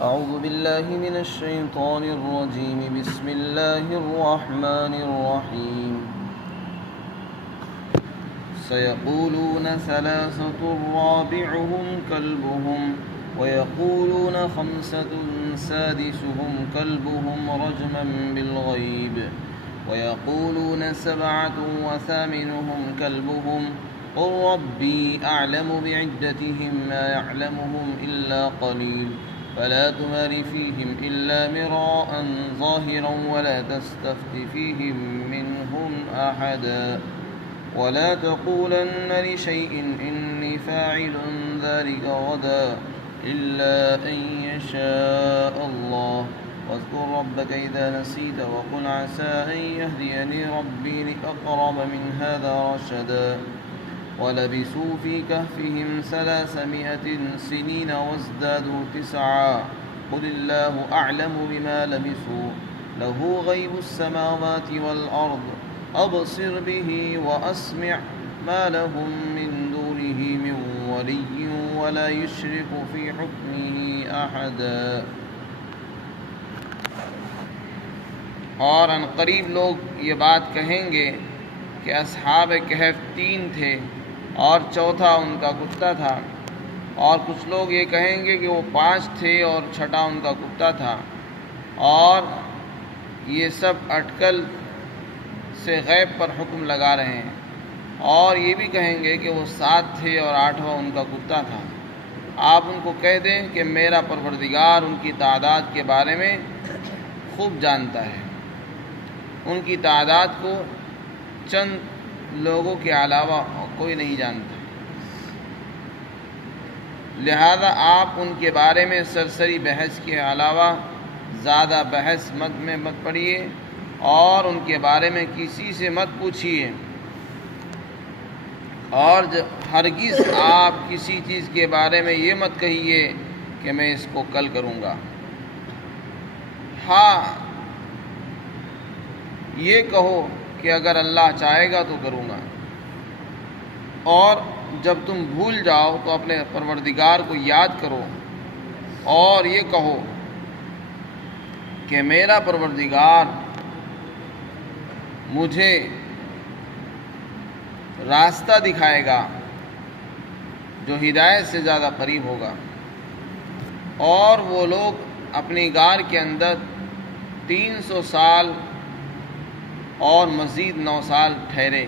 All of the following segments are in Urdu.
أعوذ بالله من الشيطان الرجيم. بسم الله الرحمن الرحيم. سيقولون ثلاثة رابعهم كلبهم ويقولون خمسة سادسهم كلبهم رجما بالغيب ويقولون سبعة وثامنهم كلبهم قل ربي أعلم بعدتهم ما يعلمهم إلا قليل فلا تمار فيهم إلا مراء ظاهرا ولا تستفت فيهم منهم أحدا ولا تقولن لشيء إني فاعل ذلك غدا إلا أن يشاء الله واذكر ربك إذا نسيت وقل عسى أن يهديني ربي لأقرب من هذا رشدا ولبثوا في كهفهم 300 سنين وازدادوا 9 قل الله أعلم بما لبثوا له غيب السماوات والأرض أبصر به وأسمع ما لهم من دونه من ولي ولا يشرك في حكمه أحدا. اور ان قریب لوگ یہ بات کہیں گے کہ اصحاب کہف 3 تھے اور چوتھا ان کا کتا تھا، اور کچھ لوگ یہ کہیں گے کہ وہ 5 تھے اور چھٹا ان کا کتا تھا، اور یہ سب اٹکل سے غیب پر حکم لگا رہے ہیں، اور یہ بھی کہیں گے کہ وہ 7 تھے اور 8واں ان کا کتا تھا. آپ ان کو کہہ دیں کہ میرا پروردگار ان کی تعداد کے بارے میں خوب جانتا ہے، ان کی تعداد کو چند لوگوں کے علاوہ کوئی نہیں جانتا، لہذا آپ ان کے بارے میں سرسری بحث کے علاوہ زیادہ بحث مت پڑھیے اور ان کے بارے میں کسی سے مت پوچھیے، اور ہرگز آپ کسی چیز کے بارے میں یہ مت کہیے کہ میں اس کو کل کروں گا. ہاں، یہ کہو کہ اگر اللہ چاہے گا تو کروں گا، اور جب تم بھول جاؤ تو اپنے پروردگار کو یاد کرو اور یہ کہو کہ میرا پروردگار مجھے راستہ دکھائے گا جو ہدایت سے زیادہ قریب ہوگا. اور وہ لوگ اپنی غار کے اندر 300 سال اور مزید 9 سال ٹھہرے.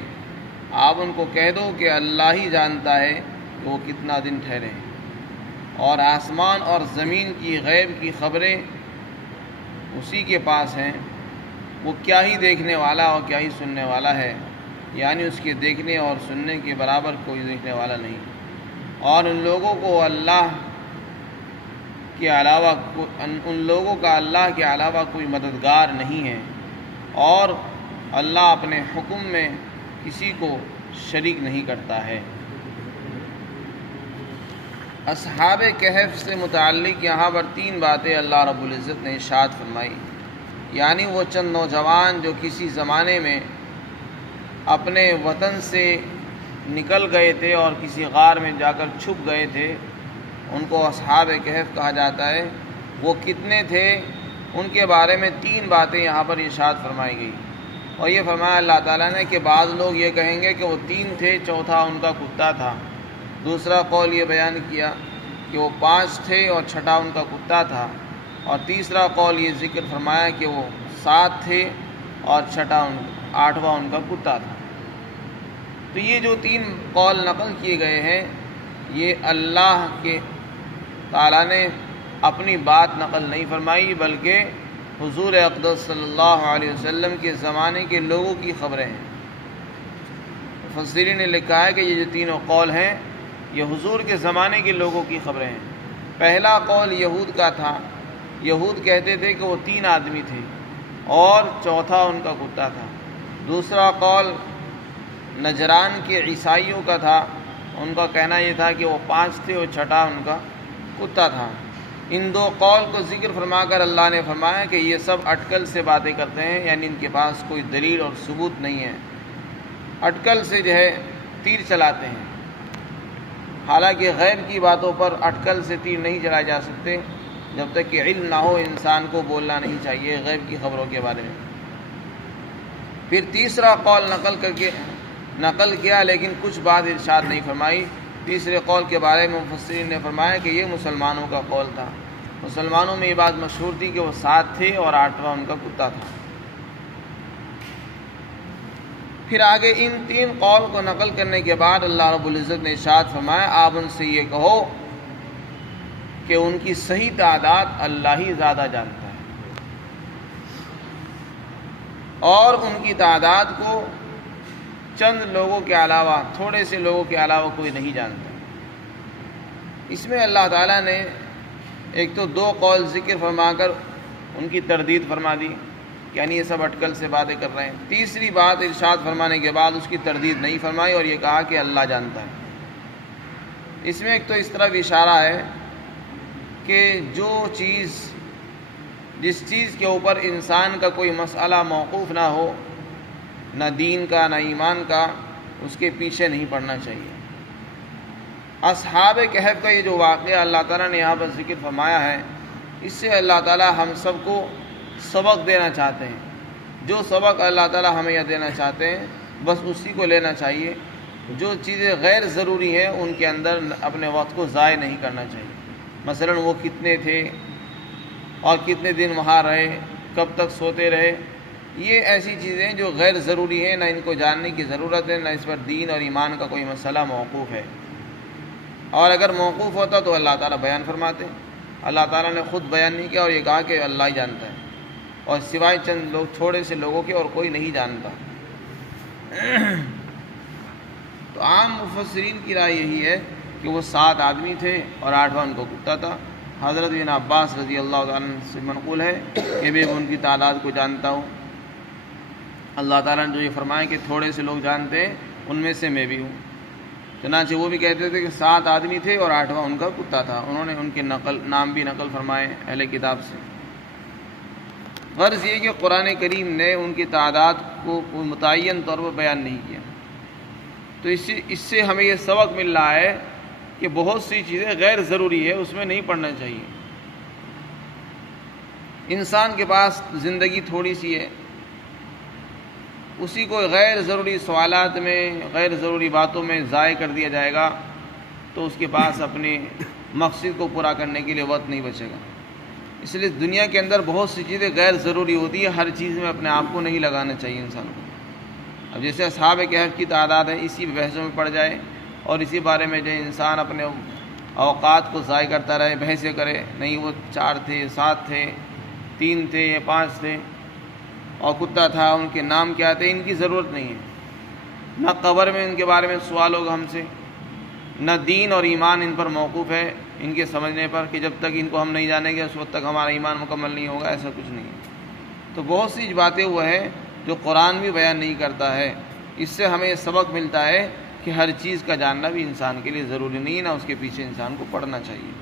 آپ ان کو کہہ دو کہ اللہ ہی جانتا ہے کہ وہ کتنا دن ٹھہرے، اور آسمان اور زمین کی غیب کی خبریں اسی کے پاس ہیں. وہ کیا ہی دیکھنے والا اور کیا ہی سننے والا ہے، یعنی اس کے دیکھنے اور سننے کے برابر کوئی دیکھنے والا نہیں. اور ان لوگوں کا اللہ کے علاوہ کوئی مددگار نہیں ہے، اور اللہ اپنے حکم میں کسی کو شریک نہیں کرتا ہے. اصحاب کہف سے متعلق یہاں پر 3 باتیں اللہ رب العزت نے ارشاد فرمائی، یعنی وہ چند نوجوان جو کسی زمانے میں اپنے وطن سے نکل گئے تھے اور کسی غار میں جا کر چھپ گئے تھے، ان کو اصحاب کہف کہا جاتا ہے. وہ کتنے تھے ان کے بارے میں 3 باتیں یہاں پر ارشاد فرمائی گئی، اور یہ فرمایا اللہ تعالیٰ نے کہ بعض لوگ یہ کہیں گے کہ وہ 3 تھے، چوتھا ان کا کتا تھا. دوسرا قول یہ بیان کیا کہ وہ 5 تھے اور چھٹا ان کا کتا تھا، اور تیسرا قول یہ ذکر فرمایا کہ وہ 7 تھے اور 8واں ان کا کتا تھا. تو یہ جو 3 قول نقل کیے گئے ہیں، یہ اللہ کے تعالیٰ نے اپنی بات نقل نہیں فرمائی، بلکہ حضور اقدس صلی اللہ علیہ وسلم کے زمانے کے لوگوں کی خبریں ہیں. مفسرین نے لکھا ہے کہ یہ جو 3 قول ہیں یہ حضور کے زمانے کے لوگوں کی خبریں ہیں. پہلا قول یہود کا تھا، یہود کہتے تھے کہ وہ 3 آدمی تھے اور چوتھا ان کا کتا تھا. دوسرا قول نجران کے عیسائیوں کا تھا، ان کا کہنا یہ تھا کہ وہ 5 تھے اور چھٹا ان کا کتا تھا. ان 2 قول کو ذکر فرما کر اللہ نے فرمایا کہ یہ سب اٹکل سے باتیں کرتے ہیں، یعنی ان کے پاس کوئی دلیل اور ثبوت نہیں ہے، اٹکل سے تیر چلاتے ہیں. حالانکہ غیب کی باتوں پر اٹکل سے تیر نہیں چلائے جا سکتے، جب تک کہ علم نہ ہو انسان کو بولنا نہیں چاہیے غیب کی خبروں کے بارے میں۔ پھر تیسرا قول نقل کیا لیکن کچھ بات ارشاد نہیں فرمائی۔ تیسرے قول کے بارے میں مفسرین نے فرمایا کہ یہ مسلمانوں کا قول تھا۔ مسلمانوں میں یہ بات مشہور تھی کہ وہ 7 تھے اور 8واں ان کا کتا تھا۔ پھر آگے ان 3 قول کو نقل کرنے کے بعد اللہ رب العزت نے ارشاد فرمایا آپ ان سے یہ کہو کہ ان کی صحیح تعداد اللہ ہی زیادہ جانتا ہے، اور ان کی تعداد کو چند لوگوں کے علاوہ، تھوڑے سے لوگوں کے علاوہ کوئی نہیں جانتا۔ اس میں اللہ تعالیٰ نے ایک تو 2 قول ذکر فرما کر ان کی تردید فرما دی، یعنی یہ سب اٹکل سے باتیں کر رہے ہیں۔ تیسری بات ارشاد فرمانے کے بعد اس کی تردید نہیں فرمائی اور یہ کہا کہ اللہ جانتا ہے۔ اس میں ایک تو اس طرح بھی اشارہ ہے کہ جس چیز کے اوپر انسان کا کوئی مسئلہ موقوف نہ ہو، نہ دین کا نہ ایمان کا، اس کے پیچھے نہیں پڑنا چاہیے۔ اصحاب کہف کا یہ جو واقعہ اللہ تعالیٰ نے یہاں پر ذکر فرمایا ہے، اس سے اللہ تعالیٰ ہم سب کو سبق دینا چاہتے ہیں۔ جو سبق اللہ تعالیٰ ہمیں یہ دینا چاہتے ہیں بس اسی کو لینا چاہیے۔ جو چیزیں غیر ضروری ہیں ان کے اندر اپنے وقت کو ضائع نہیں کرنا چاہیے۔ مثلا وہ کتنے تھے اور کتنے دن وہاں رہے، کب تک سوتے رہے، یہ ایسی چیزیں جو غیر ضروری ہیں، نہ ان کو جاننے کی ضرورت ہے، نہ اس پر دین اور ایمان کا کوئی مسئلہ موقوف ہے۔ اور اگر موقوف ہوتا تو اللہ تعالیٰ بیان فرماتے۔ اللہ تعالیٰ نے خود بیان نہیں کیا اور یہ کہا کہ اللہ ہی جانتا ہے، اور سوائے چند لوگ تھوڑے سے لوگوں کے اور کوئی نہیں جانتا۔ تو عام مفسرین کی رائے یہی ہے کہ وہ 7 آدمی تھے اور 8واں ان کو کتا تھا۔ حضرت ابن عباس رضی اللہ تعالیٰ عنہ سے منقول ہے کہ میں ان کی تعداد کو جانتا ہوں۔ اللہ تعالیٰ نے جو یہ فرمایا کہ تھوڑے سے لوگ جانتے ہیں ان میں سے میں بھی ہوں، چنانچہ وہ بھی کہتے تھے کہ 7 آدمی تھے اور 8واں ان کا کتا تھا۔ انہوں نے ان کے نام بھی نقل فرمائے اہل کتاب سے۔ غرض یہ کہ قرآن کریم نے ان کی تعداد کو متعین طور پر بیان نہیں کیا۔ تو اس سے ہمیں یہ سبق مل رہا ہے کہ بہت سی چیزیں غیر ضروری ہے، اس میں نہیں پڑھنا چاہیے۔ انسان کے پاس زندگی تھوڑی سی ہے، اسی کو غیر ضروری سوالات میں، غیر ضروری باتوں میں ضائع کر دیا جائے گا تو اس کے پاس اپنے مقصد کو پورا کرنے کے لیے وقت نہیں بچے گا۔ اس لیے دنیا کے اندر بہت سی چیزیں غیر ضروری ہوتی ہے، ہر چیز میں اپنے آپ کو نہیں لگانا چاہیے انسان کو۔ اب جیسے اصحاب کہف کی تعداد ہے، اسی بحثوں میں پڑ جائے اور اسی بارے میں جو انسان اپنے اوقات کو ضائع کرتا رہے، بحثیں کرے، نہیں وہ 4 تھے، 7 تھے، 3 تھے یا 5 تھے اور کتا تھا، ان کے نام کیا تھے، ان کی ضرورت نہیں ہے۔ نہ قبر میں ان کے بارے میں سوال ہوگا ہم سے، نہ دین اور ایمان ان پر موقوف ہے ان کے سمجھنے پر کہ جب تک ان کو ہم نہیں جانیں گے اس وقت تک ہمارا ایمان مکمل نہیں ہوگا، ایسا کچھ نہیں ہے۔ تو بہت سی باتیں وہ ہیں جو قرآن بھی بیان نہیں کرتا ہے۔ اس سے ہمیں یہ سبق ملتا ہے کہ ہر چیز کا جاننا بھی انسان کے لیے ضروری نہیں ہے، نہ اس کے پیچھے انسان کو پڑھنا چاہیے،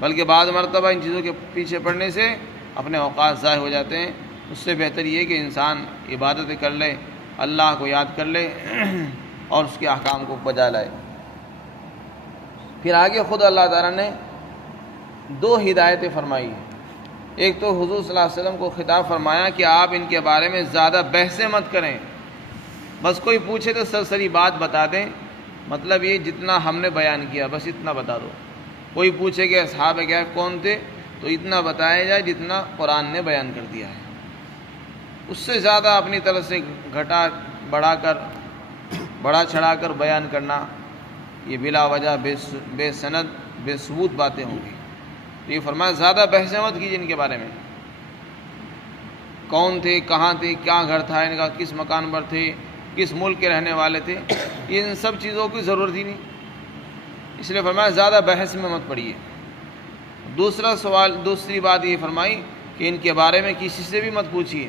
بلکہ بعض مرتبہ ان چیزوں کے پیچھے پڑنے سے اپنے اوقات ضائع ہو جاتے ہیں۔ اس سے بہتر یہ کہ انسان عبادتیں کر لے، اللہ کو یاد کر لے اور اس کے احکام کو بجا لائے۔ پھر آگے خود اللہ تعالیٰ نے 2 ہدایتیں فرمائی ہیں۔ ایک تو حضور صلی اللہ علیہ وسلم کو خطاب فرمایا کہ آپ ان کے بارے میں زیادہ بحثیں مت کریں، بس کوئی پوچھے تو سرسری بات بتا دیں، مطلب یہ جتنا ہم نے بیان کیا بس اتنا بتا دو۔ کوئی پوچھے کہ اصحاب کہف کون تھے تو اتنا بتایا جائے جتنا قرآن نے بیان کر دیا ہے، اس سے زیادہ اپنی طرف سے بڑھا چڑھا کر بیان کرنا یہ بلا وجہ بے سند بے ثبوت باتیں ہوں گی۔ تو یہ فرمایا زیادہ بحثیں مت کیجیے ان کے بارے میں، کون تھے، کہاں تھے، کیا گھر تھا ان کا، کس مکان پر تھے، کس ملک کے رہنے والے تھے، ان سب چیزوں کی ضرورت ہی نہیں، اس لیے فرمایا زیادہ بحث میں مت پڑیے۔ دوسری بات یہ فرمائی کہ ان کے بارے میں کسی سے بھی مت پوچھیے،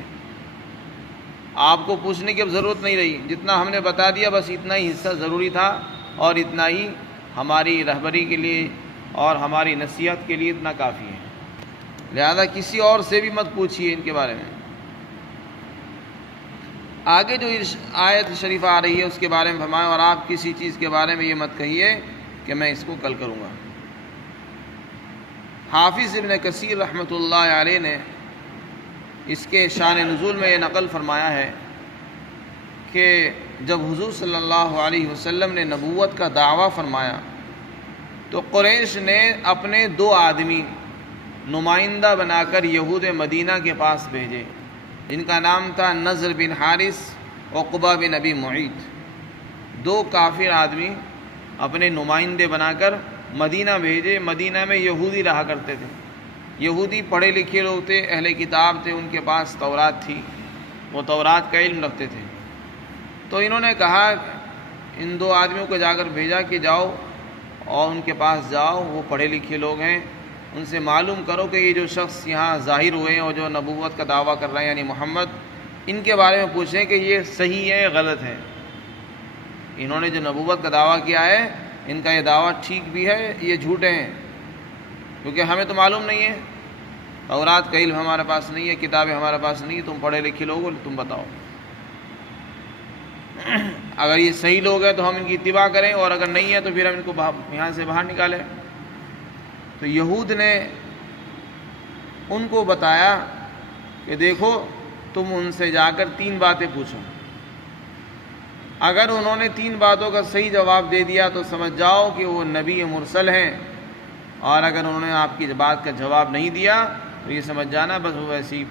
آپ کو پوچھنے کی اب ضرورت نہیں رہی، جتنا ہم نے بتا دیا بس اتنا ہی حصہ ضروری تھا اور اتنا ہی ہماری رہبری کے لیے اور ہماری نصیحت کے لیے اتنا کافی ہے، لہذا کسی اور سے بھی مت پوچھیے ان کے بارے میں۔ آگے جو آیت شریفہ آ رہی ہے اس کے بارے میں فرمایا اور آپ کسی چیز کے بارے میں یہ مت کہیے کہ میں اس کو کل کروں گا۔ حافظ ابن کثیر رحمۃ اللہ علیہ نے اس کے شان نزول میں یہ نقل فرمایا ہے کہ جب حضور صلی اللہ علیہ وسلم نے نبوت کا دعویٰ فرمایا تو قریش نے اپنے 2 آدمی نمائندہ بنا کر یہود مدینہ کے پاس بھیجے، جن کا نام تھا نضر بن حارث، عقبہ بن ابی معیط۔ 2 کافر آدمی اپنے نمائندے بنا کر مدینہ بھیجے۔ مدینہ میں یہودی رہا کرتے تھے، یہودی پڑھے لکھے لوگ تھے، اہل کتاب تھے، ان کے پاس تورات تھی، وہ تورات کا علم رکھتے تھے۔ تو انہوں نے کہا، ان 2 آدمیوں کو جا کر بھیجا کہ جاؤ اور ان کے پاس جاؤ، وہ پڑھے لکھے لوگ ہیں، ان سے معلوم کرو کہ یہ جو شخص یہاں ظاہر ہوئے ہیں اور جو نبوت کا دعویٰ کر رہے ہیں یعنی محمد، ان کے بارے میں پوچھیں کہ یہ صحیح ہے یا غلط ہے۔ انہوں نے جو نبوت کا دعویٰ کیا ہے، ان کا یہ دعویٰ ٹھیک بھی ہے، یہ جھوٹے ہیں، کیونکہ ہمیں تو معلوم نہیں ہے، تورات کا علم ہمارے پاس نہیں ہے، کتابیں ہمارے پاس نہیں ہے، تم پڑھے لکھے لوگ ہو، تم بتاؤ۔ اگر یہ صحیح لوگ ہیں تو ہم ان کی اتباع کریں، اور اگر نہیں ہے تو پھر ہم ان کو یہاں سے باہر نکالیں۔ تو یہود نے ان کو بتایا کہ دیکھو، تم ان سے جا کر 3 باتیں پوچھو، اگر انہوں نے 3 باتوں کا صحیح جواب دے دیا تو سمجھ جاؤ کہ وہ نبی مرسل ہیں، اور اگر انہوں نے آپ کی بات کا جواب نہیں دیا تو یہ سمجھ جانا بس وہ ایسی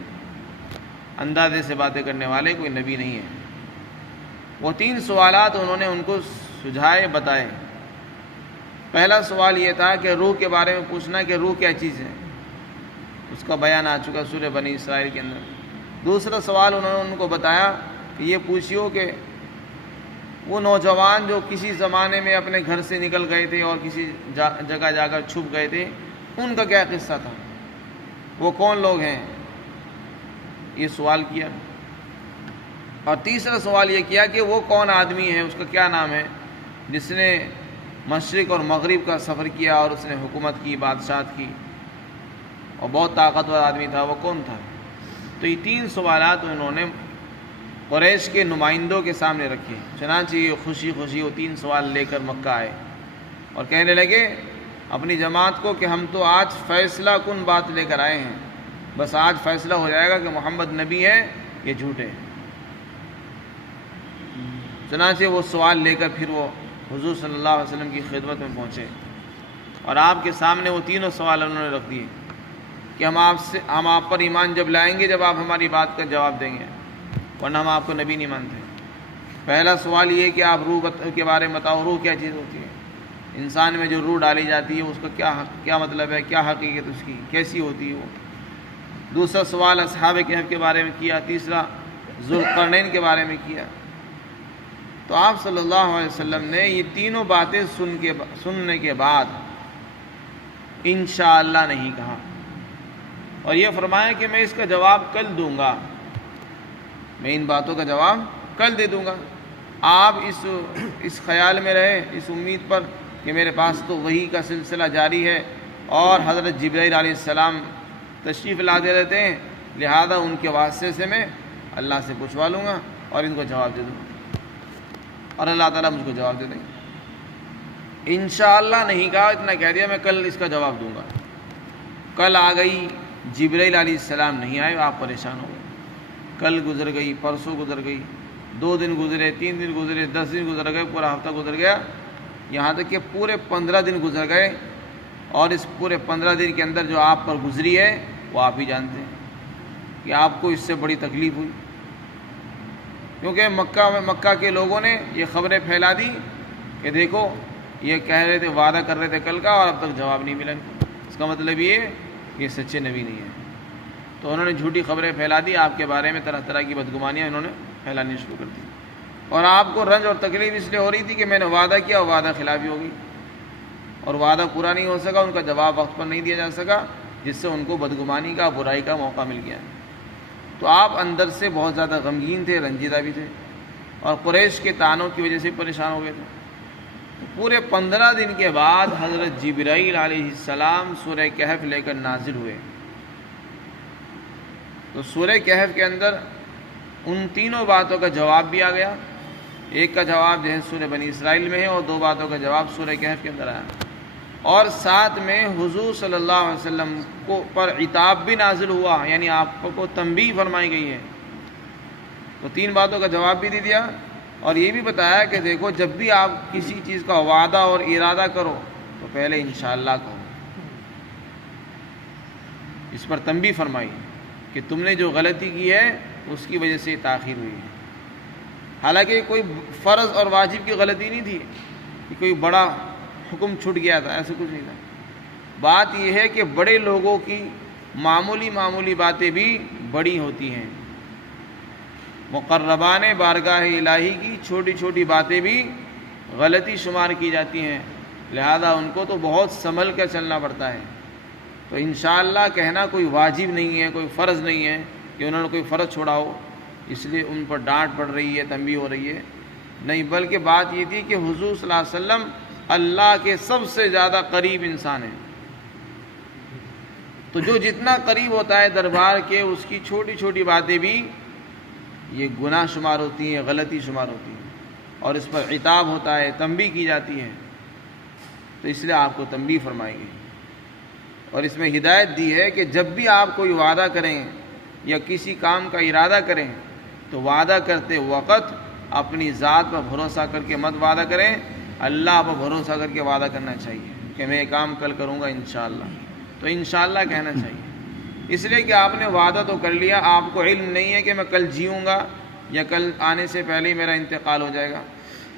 اندازے سے باتیں کرنے والے، کوئی نبی نہیں ہے۔ وہ 3 سوالات انہوں نے ان کو سجھائے، بتائے۔ پہلا سوال یہ تھا کہ روح کے بارے میں پوچھنا کہ روح کیا چیز ہے، اس کا بیان آ چکا سورہ بنی اسرائیل کے اندر۔ دوسرا سوال انہوں نے ان کو بتایا کہ یہ پوچھیو کہ وہ نوجوان جو کسی زمانے میں اپنے گھر سے نکل گئے تھے اور کسی جگہ جا کر چھپ گئے تھے، ان کا کیا قصہ تھا، وہ کون لوگ ہیں، یہ سوال کیا۔ اور تیسرا سوال یہ کیا کہ وہ کون آدمی ہے، اس کا کیا نام ہے، جس نے مشرق اور مغرب کا سفر کیا اور اس نے حکومت کی، بادشاہت کی، اور بہت طاقتور آدمی تھا، وہ کون تھا۔ تو یہ 3 سوالات انہوں نے قریش کے نمائندوں کے سامنے رکھے۔ چنانچہ یہ خوشی خوشی وہ 3 سوال لے کر مکہ آئے اور کہنے لگے اپنی جماعت کو کہ ہم تو آج فیصلہ کن بات لے کر آئے ہیں، بس آج فیصلہ ہو جائے گا کہ محمد نبی ہے، یہ جھوٹے۔ چنانچہ وہ سوال لے کر پھر وہ حضور صلی اللہ علیہ وسلم کی خدمت میں پہنچے، اور آپ کے سامنے وہ 3 سوال انہوں نے رکھ دیے کہ ہم آپ پر ایمان جب لائیں گے جب آپ ہماری بات کا جواب دیں گے، ورنہ ہم آپ کو نبی نہیں مانتے۔ پہلا سوال یہ کہ آپ روح کے بارے میں بتاؤ، روح کیا چیز ہوتی ہے، انسان میں جو روح ڈالی جاتی ہے اس کا کیا مطلب ہے، کیا حقیقت اس کی، کیسی ہوتی ہے وہ۔ دوسرا سوال اصحاب کہف کے بارے میں کیا، تیسرا ذوالقرنین کے بارے میں کیا۔ تو آپ صلی اللہ علیہ وسلم نے یہ تینوں باتیں سننے کے بعد انشاءاللہ نہیں کہا، اور یہ فرمایا کہ میں اس کا جواب کل دوں گا، میں ان باتوں کا جواب کل دے دوں گا۔ آپ اس خیال میں رہے، اس امید پر کہ میرے پاس تو وحی کا سلسلہ جاری ہے اور حضرت جبرائیل علیہ السلام تشریف لاتے رہتے ہیں، لہذا ان کے واسطے سے میں اللہ سے پوچھوا لوں گا اور ان کو جواب دے دوں گا، اور اللہ تعالیٰ مجھ کو جواب دے دیں گے۔ انشاءاللہ نہیں کہا، اتنا کہہ دیا میں کل اس کا جواب دوں گا۔ کل آ گئی، جبرائیل علیہ السلام نہیں آئے، آپ پریشان ہو گئے۔ کل گزر گئی، پرسوں گزر گئی، 2 دن گزرے، 3 دن گزرے، 10 دن گزر گئے، پورا ہفتہ گزر گیا، یہاں تک کہ پورے 15 دن گزر گئے، اور اس پورے 15 دن کے اندر جو آپ پر گزری ہے وہ آپ ہی جانتے ہیں کہ آپ کو اس سے بڑی تکلیف ہوئی، کیونکہ مکہ کے لوگوں نے یہ خبریں پھیلا دی کہ دیکھو یہ کہہ رہے تھے، وعدہ کر رہے تھے کل کا، اور اب تک جواب نہیں ملا ان کو، اس کا مطلب یہ کہ سچے نبی نہیں ہیں۔ تو انہوں نے جھوٹی خبریں پھیلا دی آپ کے بارے میں، طرح طرح کی بدگمانیاں انہوں نے پھیلانی شروع کر دی، اور آپ کو رنج اور تکلیف اس لیے ہو رہی تھی کہ میں نے وعدہ کیا اور وعدہ خلافی ہو گئی، اور وعدہ پورا نہیں ہو سکا، ان کا جواب وقت پر نہیں دیا جا سکا، جس سے ان کو بدگمانی کا، برائی کا موقع مل گیا۔ تو آپ اندر سے بہت زیادہ غمگین تھے، رنجیدہ بھی تھے، اور قریش کے طعنوں کی وجہ سے پریشان ہو گئے تھے۔ پورے 15 دن کے بعد حضرت جبرائیل علیہ السلام سورہ کہف لے کر نازل ہوئے۔ تو سورہ کہف کے اندر ان تینوں باتوں کا جواب بھی آ گیا، ایک کا جواب جو ہے سورہ بنی اسرائیل میں ہے، اور 2 باتوں کا جواب سورہ کہف کے اندر آیا۔ اور ساتھ میں حضور صلی اللہ علیہ وسلم کو پر عتاب بھی نازل ہوا، یعنی آپ کو تنبیہ فرمائی گئی ہے۔ تو 3 باتوں کا جواب بھی دے دیا اور یہ بھی بتایا کہ دیکھو جب بھی آپ کسی چیز کا وعدہ اور ارادہ کرو تو پہلے انشاءاللہ کہو۔ اس پر تنبیہ فرمائی کہ تم نے جو غلطی کی ہے اس کی وجہ سے تاخیر ہوئی ہے۔ حالانکہ کوئی فرض اور واجب کی غلطی نہیں تھی کہ کوئی بڑا حکم چھوٹ گیا تھا، ایسا کچھ نہیں تھا۔ بات یہ ہے کہ بڑے لوگوں کی معمولی باتیں بھی بڑی ہوتی ہیں، مقربان بارگاہ الہی کی چھوٹی باتیں بھی غلطی شمار کی جاتی ہیں، لہذا ان کو تو بہت سنبھل کر چلنا پڑتا ہے۔ تو انشاءاللہ کہنا کوئی واجب نہیں ہے، کوئی فرض نہیں ہے کہ انہوں نے کوئی فرض چھوڑا ہو اس لیے ان پر ڈانٹ پڑ رہی ہے، تنبیہ ہو رہی ہے، نہیں، بلکہ بات یہ تھی کہ حضور صلی اللہ علیہ وسلم اللہ کے سب سے زیادہ قریب انسان ہیں، تو جو جتنا قریب ہوتا ہے دربار کے اس کی چھوٹی باتیں بھی یہ گناہ شمار ہوتی ہیں، غلطی شمار ہوتی ہیں اور اس پر عتاب ہوتا ہے، تنبیہ کی جاتی ہے۔ تو اس لیے آپ کو تنبیہ فرمائی گئی اور اس میں ہدایت دی ہے کہ جب بھی آپ کوئی وعدہ کریں یا کسی کام کا ارادہ کریں تو وعدہ کرتے وقت اپنی ذات پر بھروسہ کر کے مت وعدہ کریں، اللہ پر بھروسہ کر کے وعدہ کرنا چاہیے کہ میں یہ کام کل کروں گا انشاءاللہ، تو انشاءاللہ کہنا چاہیے، اس لیے کہ آپ نے وعدہ تو کر لیا، آپ کو علم نہیں ہے کہ میں کل جیوں گا یا کل آنے سے پہلے ہی میرا انتقال ہو جائے گا،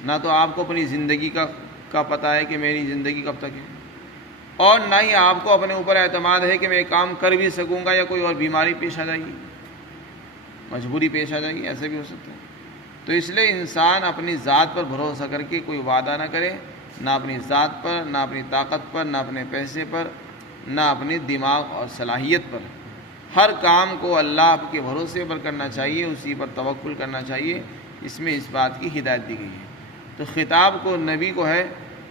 نہ تو آپ کو اپنی زندگی کا پتہ ہے کہ میری زندگی کب تک ہے، اور نہ ہی آپ کو اپنے اوپر اعتماد ہے کہ میں یہ کام کر بھی سکوں گا یا کوئی اور بیماری پیش آ جائے گی، مجبوری پیش آ جائے گی، ایسے بھی ہو سکتا ہے۔ تو اس لیے انسان اپنی ذات پر بھروسہ کر کے کوئی وعدہ نہ کرے، نہ اپنی ذات پر، نہ اپنی طاقت پر، نہ اپنے پیسے پر، نہ اپنی دماغ اور صلاحیت پر۔ ہر کام کو اللہ کے بھروسے پر کرنا چاہیے، اسی پر توکل کرنا چاہیے، اس میں اس بات کی ہدایت دی گئی ہے۔ تو خطاب کو نبی کو ہے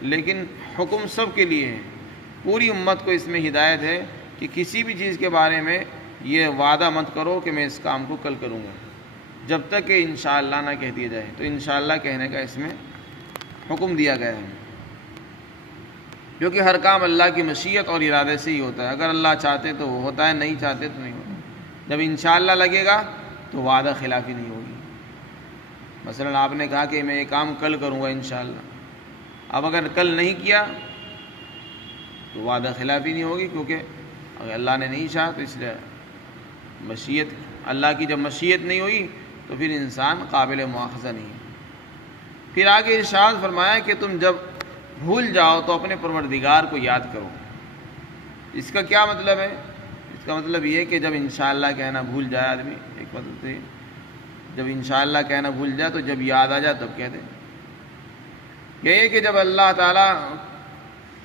لیکن حکم سب کے لیے ہے، پوری امت کو اس میں ہدایت ہے کہ کسی بھی چیز کے بارے میں یہ وعدہ مت کرو کہ میں اس کام کو کل کروں گا جب تک کہ انشاءاللہ نہ کہہ دیا جائے۔ تو انشاءاللہ کہنے کا اس میں حکم دیا گیا ہے، کیونکہ ہر کام اللہ کی مشیت اور ارادے سے ہی ہوتا ہے، اگر اللہ چاہتے تو وہ ہوتا ہے، نہیں چاہتے تو نہیں ہوتا۔ جب انشاءاللہ لگے گا تو وعدہ خلافی نہیں ہوگی۔ مثلا آپ نے کہا کہ میں یہ کام کل کروں گا انشاءاللہ، اب اگر کل نہیں کیا تو وعدہ خلافی نہیں ہوگی، کیونکہ اگر اللہ نے نہیں چاہا تو اس لیے مشیت، اللہ کی جب مشیت نہیں ہوئی تو پھر انسان قابل مواخذہ نہیں ہے۔ پھر آگے ارشاد فرمایا کہ تم جب بھول جاؤ تو اپنے پروردگار کو یاد کرو۔ اس کا کیا مطلب ہے؟ اس کا مطلب یہ ہے کہ جب انشاءاللہ کہنا بھول جائے آدمی، ایک مطلب تو یہ جب انشاءاللہ کہنا بھول جائے تو جب یاد آ جائے تب کہہ دے، یہ کہ جب اللہ تعالیٰ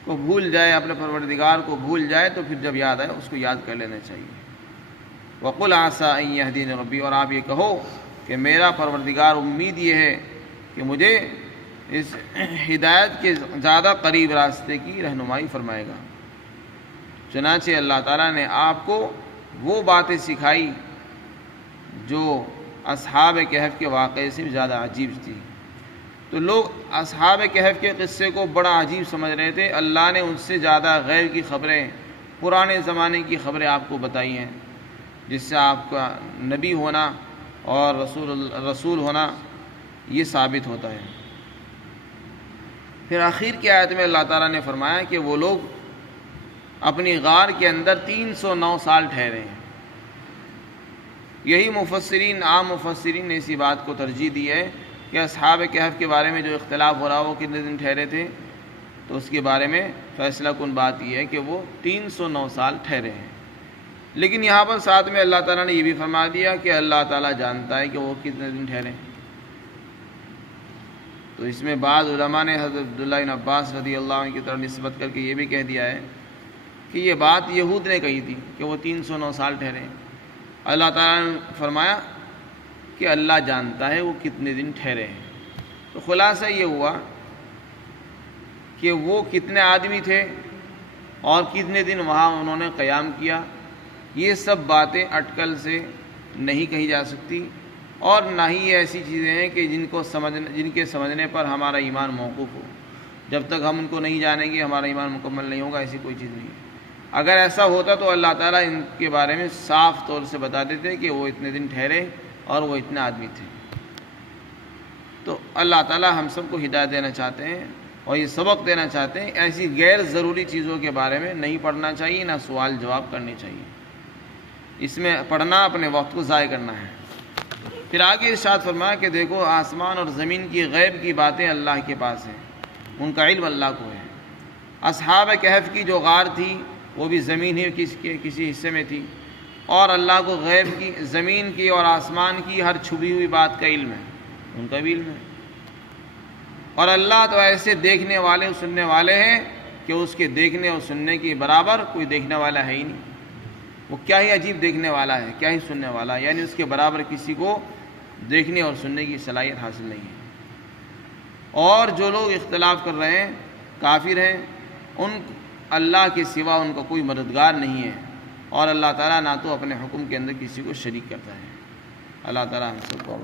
کو بھول جائے، اپنے پروردگار کو بھول جائے تو پھر جب یاد آئے اس کو یاد کر لینا چاہیے۔ وَقُلْ عَسَىٰ أَن يَهْدِيَنِ رَبِّي، اور آپ یہ کہو کہ میرا پروردگار امید یہ ہے کہ مجھے اس ہدایت کے زیادہ قریب راستے کی رہنمائی فرمائے گا۔ چنانچہ اللہ تعالیٰ نے آپ کو وہ باتیں سکھائی جو اصحاب کہف کے واقعے سے زیادہ عجیب تھی۔ تو لوگ اصحاب کہف کے قصے کو بڑا عجیب سمجھ رہے تھے، اللہ نے ان سے زیادہ غیب کی خبریں، پرانے زمانے کی خبریں آپ کو بتائی ہیں، جس سے آپ کا نبی ہونا اور رسول ہونا یہ ثابت ہوتا ہے۔ پھر آخر کی آیت میں اللہ تعالیٰ نے فرمایا کہ وہ لوگ اپنی غار کے اندر 309 سال ٹھہرے ہیں۔ یہی مفسرین، عام مفسرین نے اسی بات کو ترجیح دی ہے کہ اصحاب کہف کے بارے میں جو اختلاف ہو رہا وہ کتنے دن ٹھہرے تھے، تو اس کے بارے میں فیصلہ کن بات یہ ہے کہ وہ 309 سال ٹھہرے ہیں۔ لیکن یہاں پر ساتھ میں اللہ تعالیٰ نے یہ بھی فرما دیا کہ اللہ تعالیٰ جانتا ہے کہ وہ کتنے دن ٹھہرے۔ تو اس میں بعض علماء نے حضرت عبداللہ بن عباس رضی اللہ عنہ کی طرف نسبت کر کے یہ بھی کہہ دیا ہے کہ یہ بات یہود نے کہی تھی کہ وہ 309 سال ٹھہرے۔ اللہ تعالیٰ نے فرمایا کہ اللہ جانتا ہے وہ کتنے دن ٹھہرے ہیں۔ تو خلاصہ یہ ہوا کہ وہ کتنے آدمی تھے اور کتنے دن وہاں انہوں نے قیام کیا، یہ سب باتیں اٹکل سے نہیں کہی جا سکتی، اور نہ ہی یہ ایسی چیزیں ہیں کہ جن کے سمجھنے پر ہمارا ایمان موقوف ہو۔ جب تک ہم ان کو نہیں جانیں گے ہمارا ایمان مکمل نہیں ہوگا، ایسی کوئی چیز نہیں ہے۔ اگر ایسا ہوتا تو اللہ تعالیٰ ان کے بارے میں صاف طور سے بتا دیتے کہ وہ اتنے دن ٹھہرے اور وہ اتنے آدمی تھے۔ تو اللہ تعالیٰ ہم سب کو ہدایت دینا چاہتے ہیں اور یہ سبق دینا چاہتے ہیں، ایسی غیر ضروری چیزوں کے بارے میں نہیں پڑھنا چاہیے، نہ سوال جواب کرنے چاہیے، اس میں پڑھنا اپنے وقت کو ضائع کرنا ہے۔ پھر آگے ارشاد فرمایا کہ دیکھو آسمان اور زمین کی غیب کی باتیں اللہ کے پاس ہیں، ان کا علم اللہ کو ہے۔ اصحاب کہف کی جو غار تھی وہ بھی زمین ہی کسی حصے میں تھی، اور اللہ کو غیب کی، زمین کی اور آسمان کی ہر چھپی ہوئی بات کا علم ہے، ان کا بھی علم ہے۔ اور اللہ تو ایسے دیکھنے والے اور سننے والے ہیں کہ اس کے دیکھنے اور سننے کے برابر کوئی دیکھنے والا ہے ہی نہیں۔ وہ کیا ہی عجیب دیکھنے والا ہے، کیا ہی سننے والا ہے، یعنی اس کے برابر کسی کو دیکھنے اور سننے کی صلاحیت حاصل نہیں ہے۔ اور جو لوگ اختلاف کر رہے ہیں کافر ہیں، ان اللہ کے سوا ان کا کوئی مددگار نہیں ہے، اور اللہ تعالیٰ نہ تو اپنے حکم کے اندر کسی کو شریک کرتا ہے۔ اللہ تعالیٰ ہم سب کو